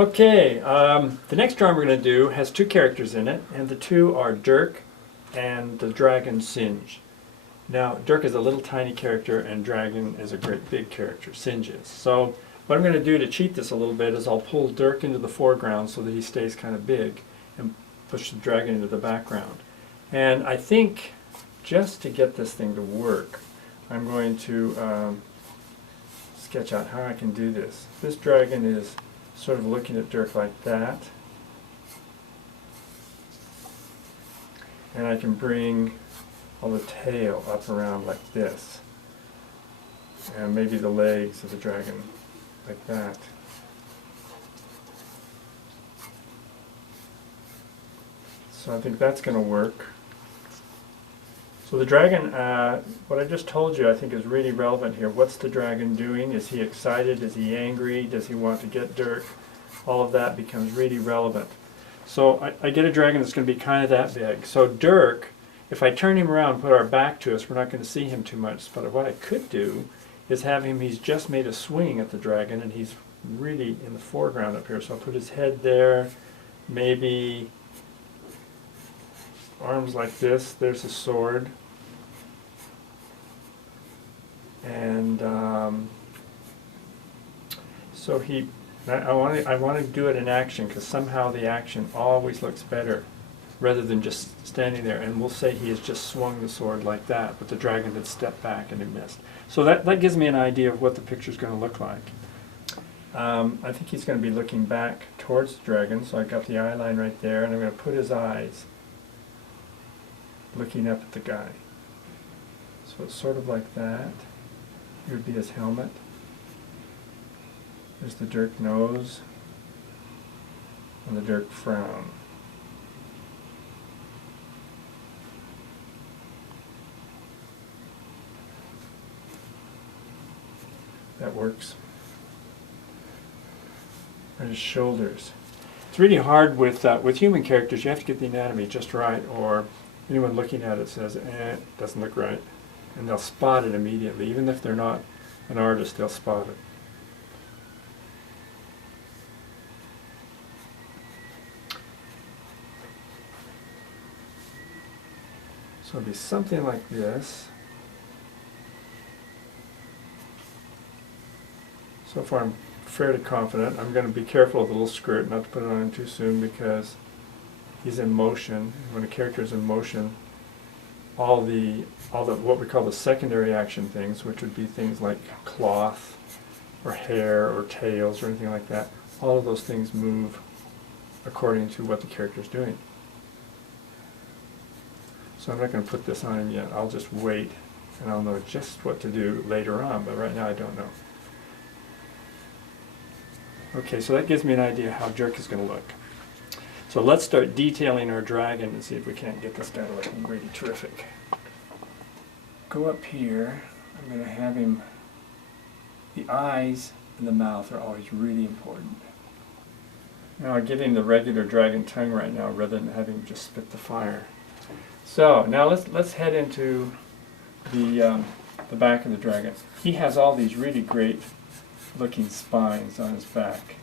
Okay, the next drawing we're going to do has two characters in it, and the two are Dirk and the dragon Singe. Now, Dirk is a little tiny character, and Dragon is a great big character, Singe is. So what I'm going to do to cheat this a little bit is I'll pull Dirk into the foreground so that he stays kind of big, and push the dragon into the background. And I think, just to get this thing to work, I'm going to sketch out how I can do this. This dragon is sort of looking at Dirk like that. And I can bring all the tail up around like this. And maybe the legs of the dragon like that. So I think that's going to work. So the dragon, what I just told you I think is really relevant here. What's the dragon doing? Is he excited? Is he angry? Does he want to get Dirk? All of that becomes really relevant. So I get a dragon that's going to be kind of that big. So Dirk, if I turn him around and put our back to us, we're not going to see him too much. But what I could do is have him, he's just made a swing at the dragon and he's really in the foreground up here. So I'll put his head there, maybe arms like this, there's a sword. And so I want to do it in action because somehow the action always looks better rather than just standing there. And we'll say he has just swung the sword like that, but the dragon had stepped back and he missed. So that gives me an idea of what the picture's going to look like. I think he's going to be looking back towards the dragon, so I got the eye line right there, and I'm going to put his eyes looking up at the guy. So it's sort of like that. Here would be his helmet. There's the Dirk nose and the Dirk frown. That works. And his shoulders. It's really hard with human characters. You have to get the anatomy just right, or anyone looking at it says, it doesn't look right. And they'll spot it immediately. Even if they're not an artist, they'll spot it. So it'll be something like this. So far I'm fairly confident. I'm going to be careful of the little skirt, not to put it on him too soon because he's in motion. When a character is in motion, all the what we call the secondary action things, which would be things like cloth or hair or tails or anything like that, all of those things move according to what the character is doing. So I'm not going to put this on him yet. I'll just wait and I'll know just what to do later on, but right now I don't know. Okay, so that gives me an idea how Dirk is going to look. So let's start detailing our dragon and see if we can't get this guy to look really terrific. Go up here. I'm going to have him, the eyes and the mouth are always really important. Now I'll give him the regular dragon tongue right now rather than having him just spit the fire. So now let's head into the back of the dragon. He has all these really great looking spines on his back,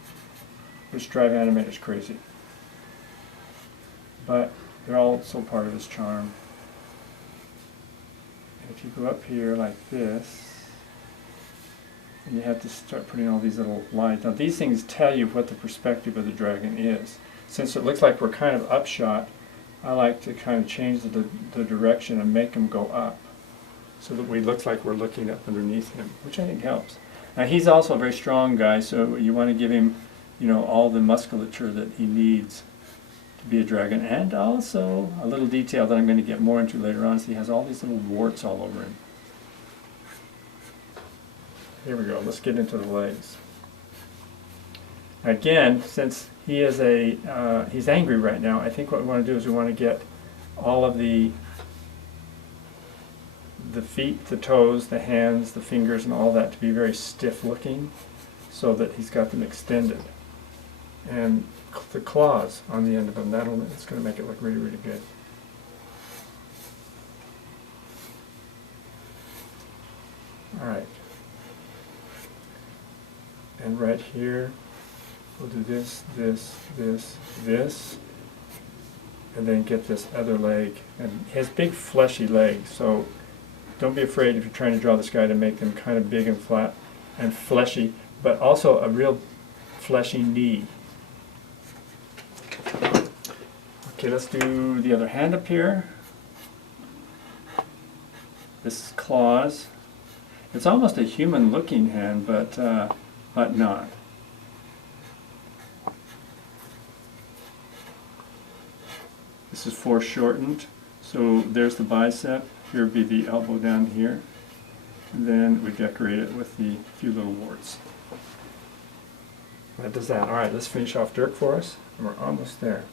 which drive animators crazy. But they're also part of his charm. And if you go up here like this, and you have to start putting all these little lines. Now these things tell you what the perspective of the dragon is. Since it looks like we're kind of upshot, I like to kind of change the direction and make them go up so that it looks like we're looking up underneath him, which I think helps. Now he's also a very strong guy, so you want to give him, all the musculature that he needs to be a dragon, and also a little detail that I'm going to get more into later on is he has all these little warts all over him. Here we go. Let's get into the legs. Again, since he is he's angry right now, I think what we want to do is we want to get all of the feet, the toes, the hands, the fingers, and all that to be very stiff looking so that he's got them extended. And the claws on the end of them, it's going to make it look really, really good. All right. And right here, we'll do this, this, this, this, and then get this other leg. And he has big fleshy legs, so don't be afraid if you're trying to draw this guy to make them kind of big and flat and fleshy, but also a real fleshy knee. Okay, let's do the other hand up here. This is claws. It's almost a human looking hand, but not. This is foreshortened, so there's the bicep. Here would be the elbow down here. And then we decorate it with the few little warts. That does that. All right, let's finish off Dirk for us, and we're almost there.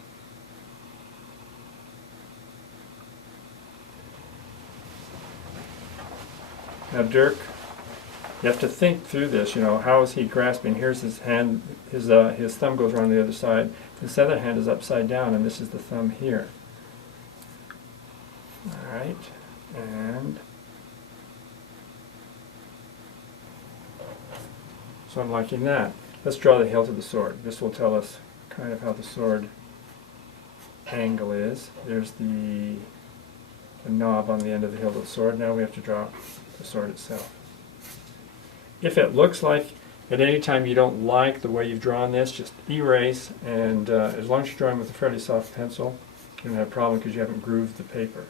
Now Dirk, you have to think through this. You know, how is he grasping? Here's his hand. His thumb goes around the other side. This other hand is upside down, and this is the thumb here. All right, and so I'm liking that. Let's draw the hilt of the sword. This will tell us kind of how the sword angle is. There's the knob on the end of the hilt of the sword. Now we have to draw the sword itself. If it looks like at any time you don't like the way you've drawn this, just erase, and as long as you're drawing with a fairly soft pencil, you don't have a problem because you haven't grooved the paper.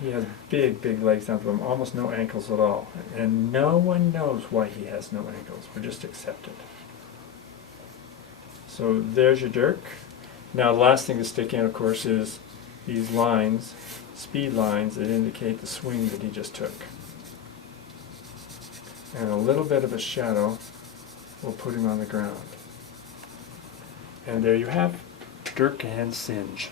He has big, big legs down to him, almost no ankles at all. And no one knows why he has no ankles. We just accept it. So there's your Dirk. Now the last thing to stick in, of course, is these lines, speed lines that indicate the swing that he just took. And a little bit of a shadow will put him on the ground. And there you have Dirk and Singe.